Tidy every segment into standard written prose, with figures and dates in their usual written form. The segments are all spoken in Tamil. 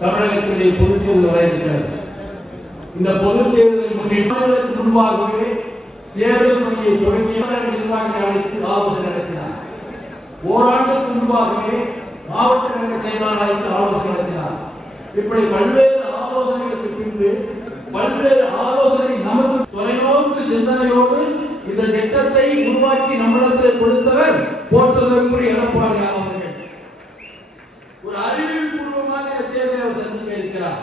தமிழகத்திலே பொதுத் தேர்தல் வர இருக்கிறது. இந்த பொதுத் தேர்தலை முன்னிட்டு முன்பாகவே தேர்தல் பணியை தொடங்கிய நிர்வாகிகளை அழைத்து ஆலோசனை நடத்தினார். ஓராண்டுக்கு முன்பாகவே மாவட்ட கழக செயலாளர் அழைத்து ஆலோசனை நடத்தினார். இப்படி பல்வேறு ஆலோசனைகளுக்கு பின்பு பல்வேறு ஆலோசனை நமக்கு தொலைநோக்கு சிந்தனையோடு இந்த திட்டத்தை உருவாக்கி நம்மிடத்தில் கொடுத்தவர் போற்றுதலுக்குரிய எடப்பாடி அவர்கள். ஒரு அறிவியல் பூர்வமான தேர்தலை சந்திக்க இருக்கிறார்.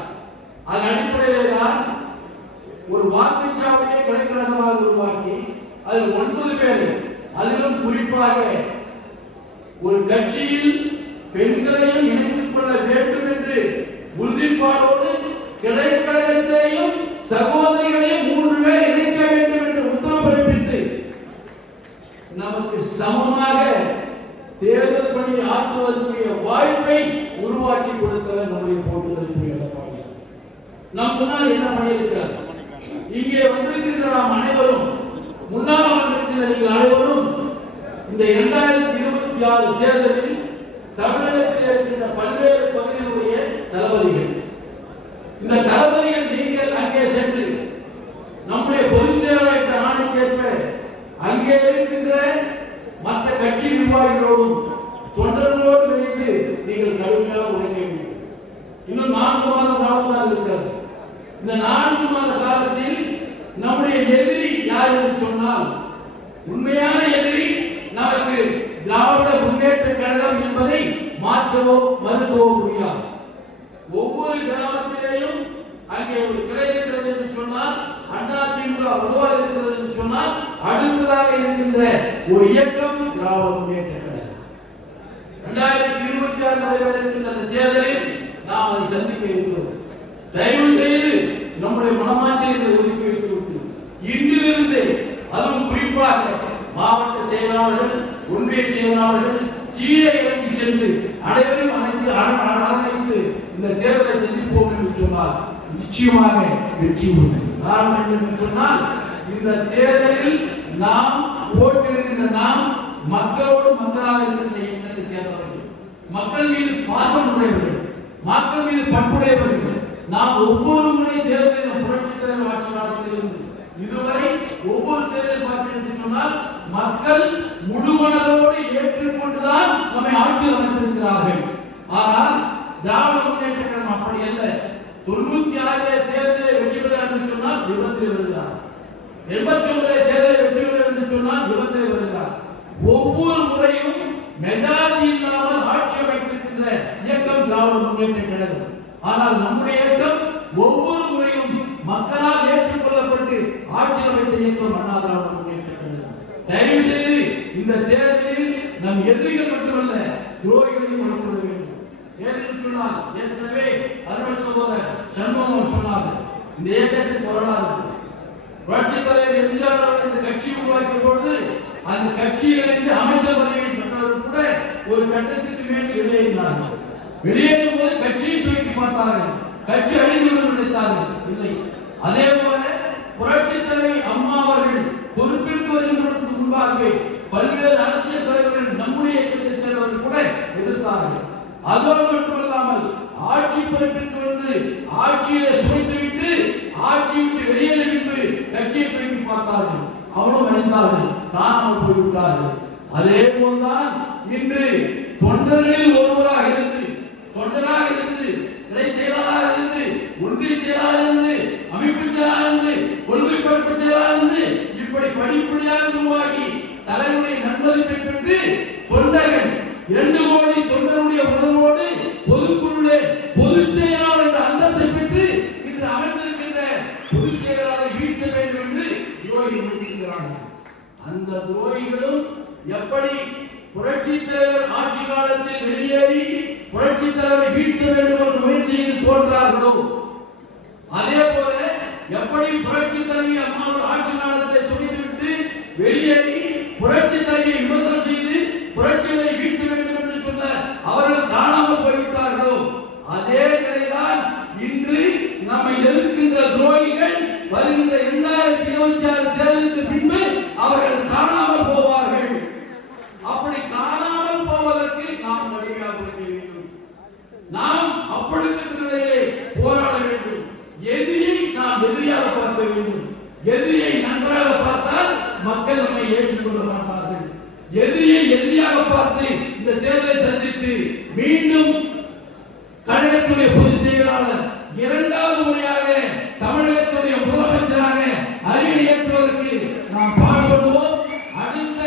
அதன் அடிப்படையிலே தான் ஒரு வாக்குச்சாவடியை கிளைக்கழகமாக உருவாக்கி அதில் 9 பேர், அதிலும் குறிப்பாக ஒரு கட்சியில் பெண்களையும் இணைத்துக் கொள்ள வேண்டும் என்று உறுதிப்பாடோடு கிளைக்கழகத்தையும் சகோதரிகளையும் 3 பேர் இணைக்க வேண்டும் என்று உத்தரவு பிறப்பித்து நமக்கு சமமாக தேர்தல் பணி ஆற்றுவதற்குரிய வாய்ப்பை உருவாக்கி கொடுத்தவர் நம்முடைய போட்டுதலுக்குரிய எடப்பாடி. நம் முன்னால் என்ன பண்ணியிருக்கிறார்? இங்கே வந்திருக்கின்ற நாம் அனைவரும், முன்னால் வந்திருக்கின்ற நீங்கள் அனைவரும் இந்த 2026 தேர்தலில் தமிழகத்தில் இருக்கின்ற பல்வேறு பகுதிகளுடைய தளபதிகள். இந்த தளபதிகள் நீங்கள் அங்கே சென்று நம்முடைய பொதுச் செயலாளர் என்ற ஆணைக்கேற்ப அங்கே இருக்கின்ற மற்ற கட்சி நிர்வாகிகளோடும் தொண்டர்களோடு இணைந்து நீங்கள் கடுமையாக உழைக்க வேண்டும். இன்னும் 4 மாத காலம் தான் இருக்கிறது. இந்த 4 மாத காலத்தில் நம்முடைய எதிரி யார் என்று சொன்னால், உண்மையான எதிரி நமக்கு திராவிட முன்னேற்ற கழகம் என்பதை மாற்றவோ மறுக்கவோ முடியாது. ஒவ்வொரு கிராமத்திலேயும் அங்கே ஒரு கிளை இருக்கிறது என்று சொன்னால், அதிமுக உருவாக இருக்கிறது என்று சொன்னால், அடுத்ததாக இருக்கின்ற ஒரு இயக்கம் திராவிட முன்னேற்ற கழகம். 2026 நடைபெற இருக்கின்ற அந்த தேர்தலில் நாம் அதை சந்திக்க இருக்கிறோம். தயவு செய்து நம்முடைய மனமாட்சியை ஒதுக்கி வைத்துவிட்டு இன்றிலிருந்து, அதுவும் குறிப்பாக மாவட்ட செயலாளர்கள், ஒன்றிய செயலாளர்கள் கீழே இறங்கி சென்று அனைவரும் அரவணைத்து இந்த தேர்தலை சந்திப்போம் என்று சொன்னால் நிச்சயமாக வெற்றி உண்டு. காரணம் என்று சொன்னால், இந்த தேர்தலில் நாம் போட்டியிடுகின்ற நாம் மக்களோடு மக்களாக இருக்கின்ற இயக்கத்தை சேர்ந்தவர்கள், மக்கள் மீது பாசம் உடையவர்கள், மக்கள் மீது பண்புடையவர்கள். நாம் ஒவ்வொரு முறை தேர்தலில் புரட்சி தலைவர் ஆட்சி காலத்தில் இருந்து இதுவரை ஒவ்வொரு தேர்தல் பார்த்தீர்கள் என்று சொன்னால், மக்கள் முழுமனதோடு ஏற்றுக்கொண்டுதான் நம்மை ஆட்சியில் அமைத்திருக்கிறார்கள். ஆனால் திராவிட முன்னேற்ற கழகம் அப்படி அல்ல. 96 தேர்தலில் வெற்றி பெற என்று சொன்னால் விபத்தில் வருகிறார். 89 தேர்தலில் வெற்றி பெற என்று சொன்னால் விபத்தில் வருகிறார். ஒவ்வொரு முறையும் மெஜாரிட்டி இல்லாமல் ஆட்சி அமைத்திருக்கின்ற இயக்கம் திராவிட முன்னேற்ற கழகம். ஆனால் நம்முடைய இயக்கம் ஒவ்வொரு முறையும் மக்களால் ஏற்றுக்கொள்ளப்பட்டு ஆட்சி அமைத்த இயக்கம் அண்ணா திராவிட முன்னேற்ற கழகம். தயவு செய்து இந்த தேர்தலில் நம் எதிரிகள் மட்டுமல்ல, துரோகிகளையும் வளர்க்க வேண்டும். ஏனென்று சொன்னால், ஏற்கனவே அருள் சகோதரர் சண்முகம் சொன்னார்கள், இந்த இயக்கத்தின் வரலாறு புரட்சி தலைவர் எம்ஜிஆர் அவர்கள் இந்த கட்சி உருவாக்கிய பொழுது அந்த கட்சியிலிருந்து அமைச்சர் பதவியை பெற்றவர்கள் கூட ஒரு கட்டத்திற்கு மேல் வெளியேறினார்கள். வெளியேறும் போது கட்சியை தூக்கி பார்த்தார்கள், கட்சி அழிந்துவிடும் நினைத்தார்கள். இல்லை, அதே போல புரட்சி தலைவி அம்மா அவர்கள் பொறுப்பிற்கு வருவதற்கு முன்பாகவே பல்வேறு அரசியல் தலைவர்கள் நம்முடைய இயக்கத்தை சேர்ந்தவர்கள் கூட எதிர்த்தார்கள். அதோடு மட்டுமல்லாமல் ஆட்சி பொறுப்பிற்கு வந்து ஆட்சியை சுமைத்துவிட்டு ஆட்சி விட்டு வெளியேறிவிட்டு கட்சியை தூக்கி பார்த்தார்கள். அவளும் அணிந்தார்கள், காணாமல் போய்விட்டார்கள். அதே போல்தான் இன்று தொண்டர்களில் ஒருவராக இருந்து, தொண்டராக இருந்து, இணை செயலாளராக இருந்து, ஒன்றிய செயலாளர் இருந்து, அமைப்பு செயலாளர் இருந்து, கொள்கை பரப்பு செயலாளர் இருந்து, இப்படி படிப்படியாக உருவாகி தலைமுறை நன்மதிப்பை பெற்று தொண்டர்கள் 2 கோடி தொண்டருடைய உணர்வோடு பொதுக்குழுவிலே பொதுச் செயலாளர் என்ற அந்தஸ்தை பெற்று இன்று அமைந்திருக்கின்ற பொதுச் செயலாளரை வீழ்த்த வேண்டும் என்று துரோகிகள் முயற்சிக்கிறார்கள். அந்த துரோகிகளும் எப்படி புரட்சி தலைவர் ஆட்சி காலத்தில் வெளியேறி புரட்சி தலைவரை வீழ்த்த வேண்டும் என்ற முயற்சியில் தோன்றார்களோ, அதே போல எப்படி புரட்சி தலைவி அம்மாவோட ஆட்சி காலத்தை சொல்லிவிட்டு வெளியேறி புரட்சி தலைவியை விமர்சனம் செய்து புரட்சியை வீழ்த்த வேண்டும் என்று சொன்ன அவர்கள் காணாமல் போய்விட்டார்களோ, அதே நிலைதான் இன்று நம்மை எதிர்க்கின்ற துரோகிகள் வருகின்ற 2026 தேர்தலுக்கு பின்பு அவர்கள் காணாமல் போவார்கள். அப்படி காணாமல் போவதற்கு நாம் வழியாக கொடுக்க வேண்டும். நாம் அப்பொழுது எதிரியை நன்றாக பார்த்தால் மக்கள் நம்மை ஏற்றுக்கொள்ள மாட்டார்கள். எதிரியை எதிரியாக பார்த்து இந்த தேர்தலை சந்தித்து மீண்டும் கழகத்துடைய பொதுச் செயலாளர் இரண்டாவது முறையாக தமிழகத்துடைய முதலமைச்சராக அரியணை ஏற்றுவதற்கு நாம் பாடுபடுவோம். அடுத்த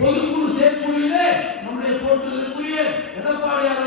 பொதுக்குழு செயற்குழுவிலே நம்முடைய போட்டியில் இருக்கக்கூடிய எடப்பாடியார்